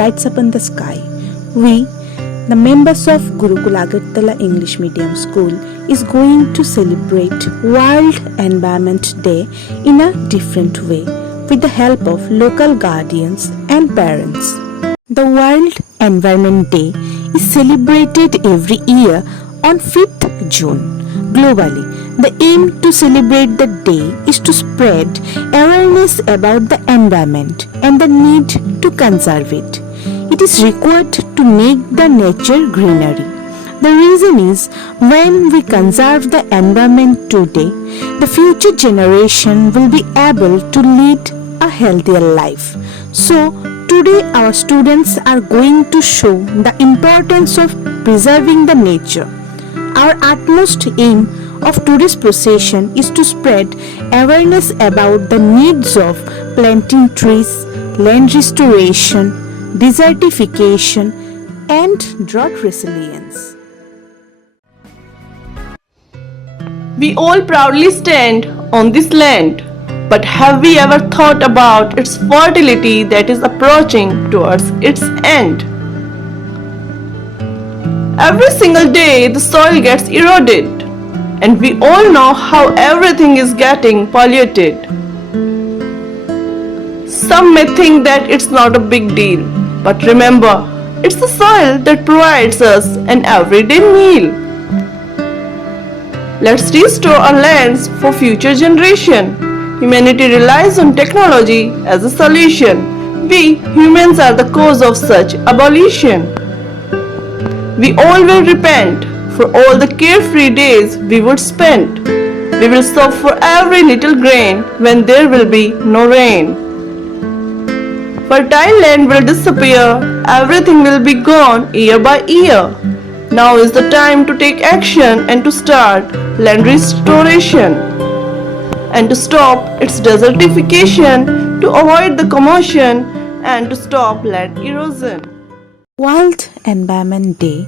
rides upon the sky. We, the members of Gurukul Agartala English Medium School, is going to celebrate World Environment Day in a different way with the help of local guardians and parents. The World Environment Day is celebrated every year on 5th June. Globally, the aim to celebrate the day is to spread awareness about the environment and the need to conserve it. It is required to make the nature greenery. The reason is, when we conserve the environment today, the future generation will be able to lead a healthier life. So, today our students are going to show the importance of preserving the nature. Our utmost aim of today's procession is to spread awareness about the needs of planting trees, land restoration, desertification, and drought resilience. We all proudly stand on this land, but have we ever thought about its fertility that is approaching towards its end? Every single day the soil gets eroded, and we all know how everything is getting polluted. Some may think that it's not a big deal, but remember, it's the soil that provides us an everyday meal. Let's restore our lands for future generation. Humanity relies on technology as a solution. We humans are the cause of such abolition. We all will repent for all the carefree days we would spend. We will sob for every little grain when there will be no rain. Fertile land will disappear, everything will be gone year by year. Now is the time to take action and to start land restoration and to stop its desertification, to avoid the commotion and to stop land erosion. World Environment Day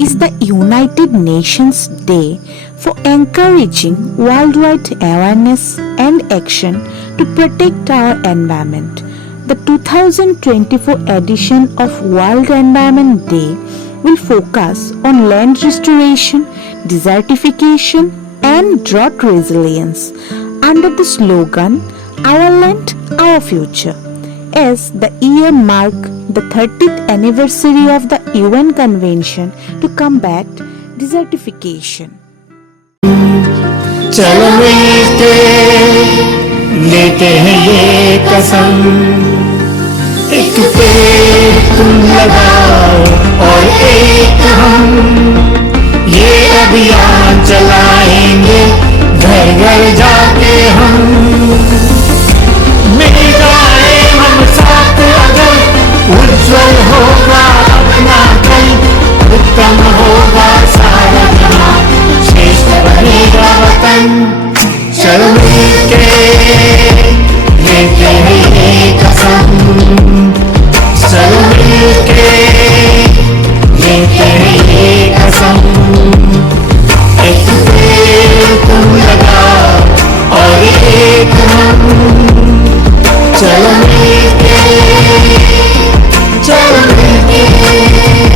is the United Nations Day for encouraging worldwide awareness and action to protect our environment. The 2024 edition of World Environment Day will focus on land restoration, desertification, and drought resilience under the slogan "Our Land, Our Future." As the year marks the 30th anniversary of the UN Convention to combat desertification. चलो मिलके लेते हैं ये कसम, एक पेड़ तुम लगाओ और एक हम, ये अभियान चलाएंगे घर घर जाके हम। मिल जाए हम साथ अगर, उज्जवल होगा अपना कल, उत्तम होगा सारा जहां, श्रेष्ठ बनेगा वतन। चलो मिलके लेते हैं ये कसम, चलो मिलके लेते हैं ये कसम, एक पेड़ तुम लगाओ और एक हम, चलो मिलके, चलो मिलके।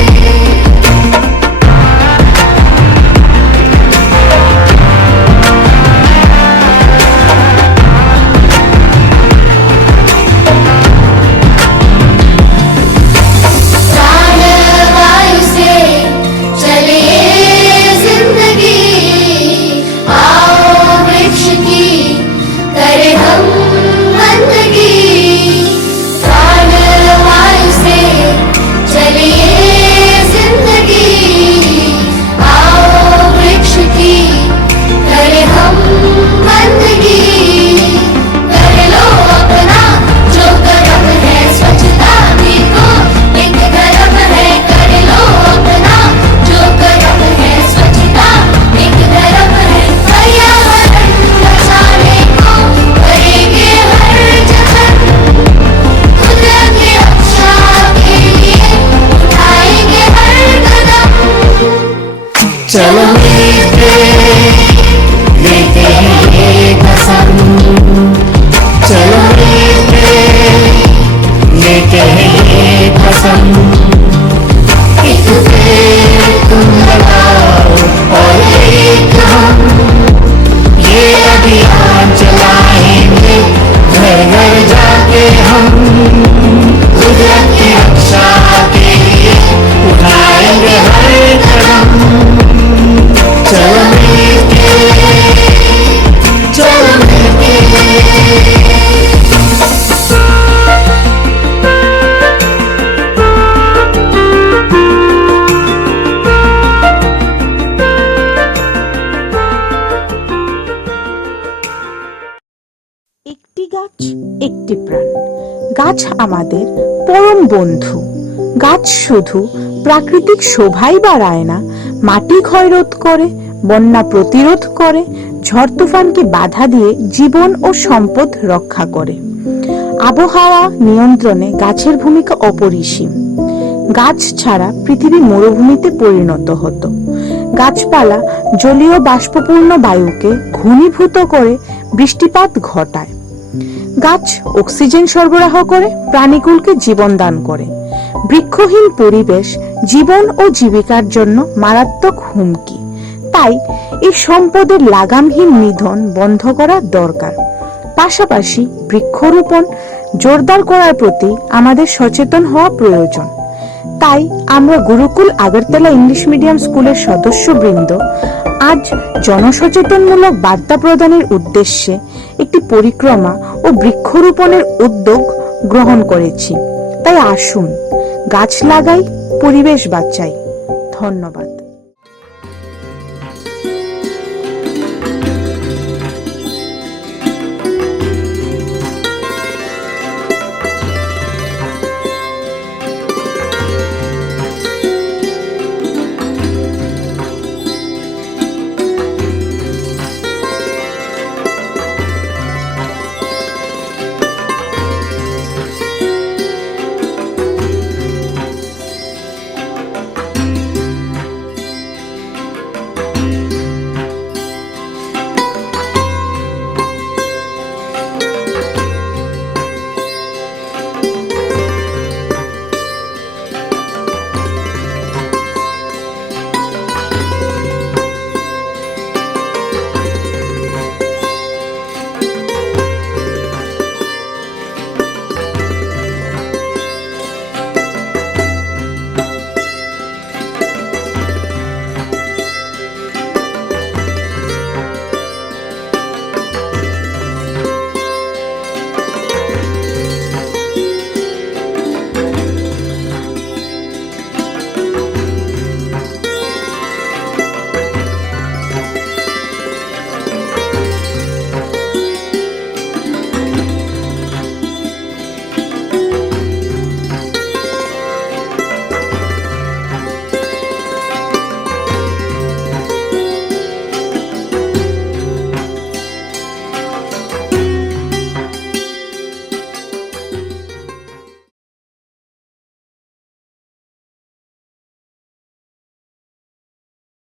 चलो मिलके लेते हैं ये कसम, चलो मिलके लेते हैं ये कसम, গাছ আমাদের পরম বন্ধু। গাছ শুধু প্রাকৃতিক শোভাই বাড়ায় না, মাটি ক্ষয়রোধ করে, বন্যা প্রতিরোধ করে, ঝড় তুফানকে বাধা দিয়ে জীবন ও সম্পদ রক্ষা করে। আবহাওয়া নিয়ন্ত্রণে গাছের ভূমিকা অপরিসীম। গাছ ছাড়া পৃথিবী মরুভূমিতে পরিণত হতো। গাছপালা জলীয় বাষ্পপূর্ণ বায়ুকে ঘনীভূত করে বৃষ্টিপাত ঘটায়। গাছ অক্সিজেন সরবরাহ করে প্রাণীকুলকে জীবন দান করে। বৃক্ষহীন পরিবেশ জীবন ও জীবিকার জন্য মারাত্মক হুমকি। তাই এই সম্পদের লাগামহীন নিধন বন্ধ করা দরকার। পাশাপাশি বৃক্ষরোপণ জোরদার করার প্রতি আমাদের সচেতন হওয়া প্রয়োজন। তাই আমরা গুরুকুল আগরতলা ইংলিশ মিডিয়াম স্কুলের সদস্যবৃন্দ আজ জনসচেতনমূলক বার্তা প্রদানের উদ্দেশ্যে একটি পরিক্রমা ও বৃক্ষরোপণের উদ্যোগ গ্রহণ করেছি। তাই আসুন গাছ লাগাই, পরিবেশ বাঁচাই। ধন্যবাদ।